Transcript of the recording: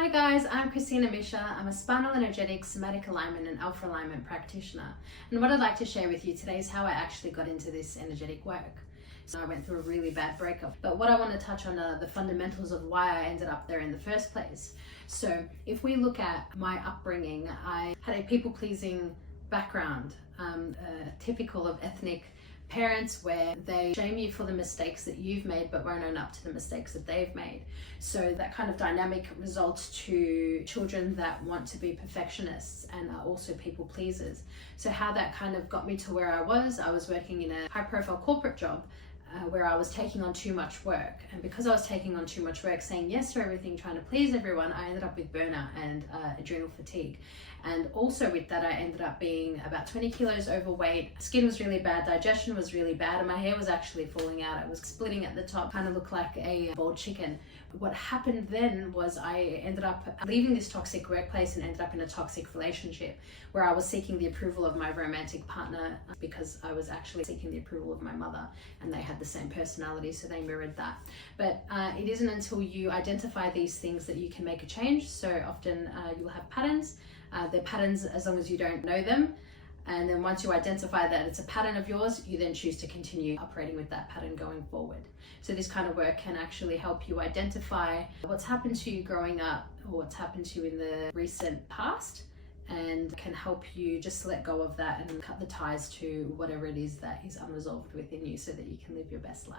Hi guys, I'm Christina Misha. I'm a spinal energetic, somatic alignment and alpha alignment practitioner. And what I'd like to share with you today is how I actually got into this energetic work. So I went through a really bad breakup. But what I want to touch on are the fundamentals of why I ended up there in the first place. So if we look at my upbringing, I had a people-pleasing background, typical of ethnic parents where they shame you for the mistakes that you've made but won't own up to the mistakes that they've made. So that kind of dynamic results to children that want to be perfectionists and are also people pleasers. So how that kind of got me to where I was working in a high profile corporate job where I was taking on too much work. And because I was taking on too much work, saying yes to everything, trying to please everyone, I ended up with burnout and adrenal fatigue. And also with that, I ended up being about 20 kilos overweight. Skin was really bad, digestion was really bad, and my hair was actually falling out. It was splitting at the top, kind of looked like a boiled chicken. What happened then was I ended up leaving this toxic workplace and ended up in a toxic relationship where I was seeking the approval of my romantic partner because I was actually seeking the approval of my mother, and they had the same personality, so they mirrored that. But it isn't until you identify these things that you can make a change. So often you'll have patterns. They're patterns as long as you don't know them. And then once you identify that it's a pattern of yours, you then choose to continue operating with that pattern going forward. So this kind of work can actually help you identify what's happened to you growing up or what's happened to you in the recent past, and can help you just let go of that and cut the ties to whatever it is that is unresolved within you so that you can live your best life.